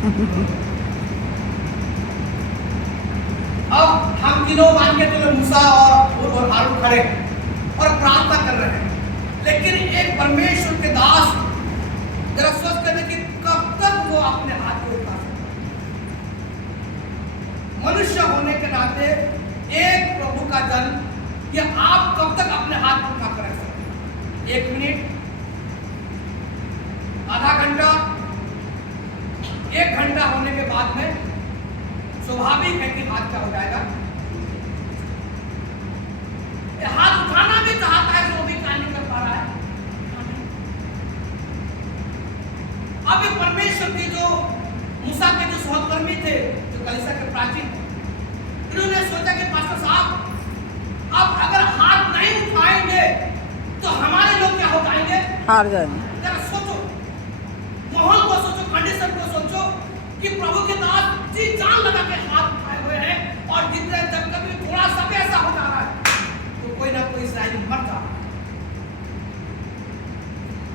अब हम तीनों मान के चलो मूसा और हारून खड़े और प्रार्थना कर रहे हैं, लेकिन एक परमेश्वर के दास जरा सोच कर देखिए कब तक वो अपने हाथ को उठा सकते। मनुष्य होने के नाते एक प्रभु का जन या आप कब तक अपने हाथ को उठा कर रख सकते हैं? 1 मिनट, आधा घंटा, 1 घंटा होने के बाद में स्वाभाविक है कि हाथ क्या हो जाएगा। हाथ उठाना भी चाहता है तो भी क्या नहीं कर पा रहा है। अब ये परमेश्वर के जो मूसा के जो सहकर्मी थे, जो कलीसिया के प्राचीन थे, इन्होंने सोचा कि पास्टर साहब अब अगर हाथ नहीं उठाएंगे तो हमारे लोग क्या हो जाएंगे, हार जाएंगे। जरा सोचो, माहौल को सोचो, कंडीशन को सोचो कि प्रभु के दास जी जान लगा के हाथ उठाए हुए हैं और जितने जब कभी थोड़ा सा भी ऐसा हो जा रहा है तो कोई ना कोई इस्राएली मर जा रहा है,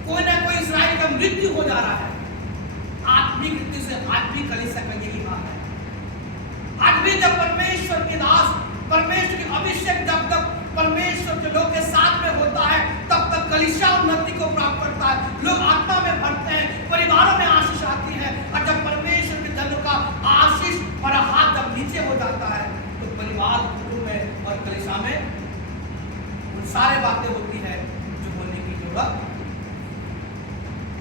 कोई ना कोई इस्राएल का मृत्यु हो जा रहा है। आत्मिक रीति से आत्मिक कलीसिया का यही हाल है। आज भी जब परमेश्वर के दास, परमेश्वर की अभिषेक जब तक परमेश्वर के लोग के साथ में होता है तब तक कलीसिया उन्नति को प्राप्त करता है, लोग आत्मा में भरते हैं, परिवारों में आशीष आती है। और जब परमेश्वर के जनों का आशीष और हाथ जब नीचे हो जाता है तो परिवार, कुटुंब में और कलीसिया में उन सारे बातें होती है जो होने की जरूरत।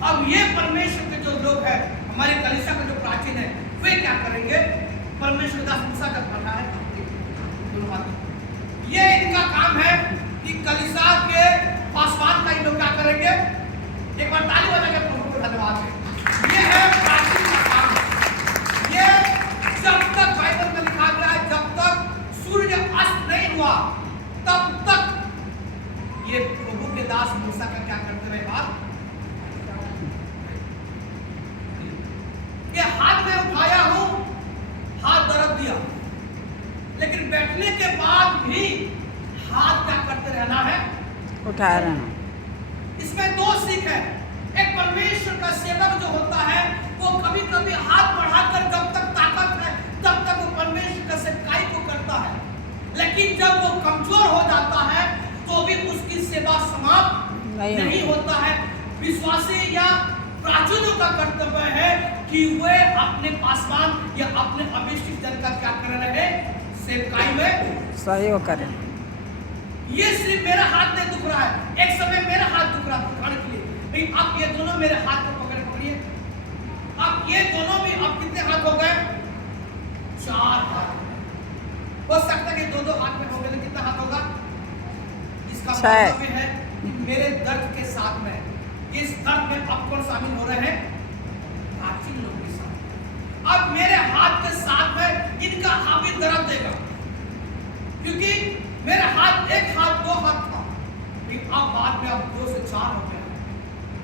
अब ये परमेश्वर के जो लोग हैं, हमारे कलीसिया के जो प्राचीन है, वे क्या करेंगे? परमेश्वर दास मूसा का पढ़ा है दोनों हाथ, ये इनका काम है कि कलीसिया के पासवान का ये लोग क्या करेंगे? एक बार ताली बजा के प्रभु को धन्यवाद दें। ये है प्राचीन का काम। ये जब तक बाइबल में लिखा गया है, जब तक सूर्य अस्त नहीं हुआ तब तक ये प्रभु के दास मूसा का क्या करते रहे? बात ये हाथ में उठाया हूं, हाथ दर्द दिया, लेकिन बैठने के बाद भी हाथ क्या करते रहना है? उठाए रहना। इसमें 2 सीख है। एक परमेश्वर का सेवक जो होता है वो कभी कभी हाथ बढ़ाकर जब तक ताकत है तब तक वो परमेश्वर का सेवकाई को करता है, लेकिन जब वो कमजोर हो जाता है तो भी उसकी सेवा समाप्त नहीं होता है। विश्वासी या प्राचीनों का कर्तव्य है कि वे अपने पासवान या अपने अभिषिक्त जन का क्या कर रहे हैं? सेवकाई में सहयोग करें। ये सिर्फ मेरा हाथ नहीं दुख रहा है, एक समय मेरा हाथ दुख रहा था उठाने के लिए, भाई आप ये दोनों मेरे हाथ को पकड़िए, अब ये दोनों भी, अब कितने हाथ हो गए? 4 हाथ। हो सकता है कि 2-2 हाथ में हो गए, कितना हाथ होगा? इसका मतलब है मेरे दर्द के साथ में, इस दर्द में अब कौन शामिल हो रहे हैं? प्राचीन लोग के साथ। अब मेरे हाथ के साथ में इनका हाथ भी दर्द देगा, क्योंकि मेरा हाथ, एक हाथ 2 हाथ था, लेकिन अब बाद में अब 2 से 4 हो गया।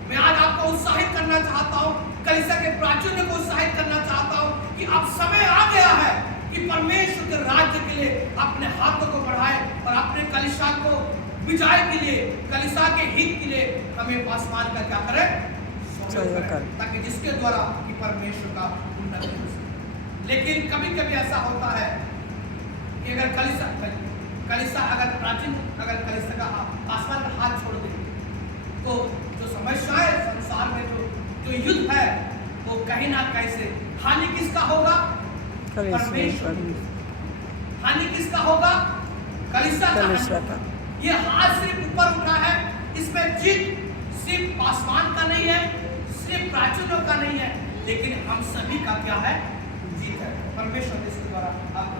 मैं आज आपको उत्साहित करना चाहता हूँ, कलीसिया के प्राचीनों को उत्साहित करना चाहता हूँ कि अब समय आ गया है कि परमेश्वर के राज्य के लिए अपने हाथों को बढ़ाए और अपने कलीसिया को विजय के लिए, कलीसिया के हित के लिए हमें पासवान का क्या करें? सहयोग करें, ताकि जिसके द्वारा कि परमेश्वर का उन्नति हो सके। लेकिन कभी कभी ऐसा होता है कि अगर कलीसिया अगर प्राचीन, अगर कलीसिया का पासवान का हाथ छोड़ दे तो जो समस्याएं संसार में जो युद्ध है वो कहीं ना कहीं से हानि किसका होगा? परमेश्वर। हानि किसका होगा? कलीसिया का। ये हाथ सिर्फ ऊपर उठा है, इसमें जीत सिर्फ पासवान का नहीं है, सिर्फ प्राचीनों का नहीं है, लेकिन हम सभी का क्या है? जीत है। परमेश्वर इसके द्वारा आपको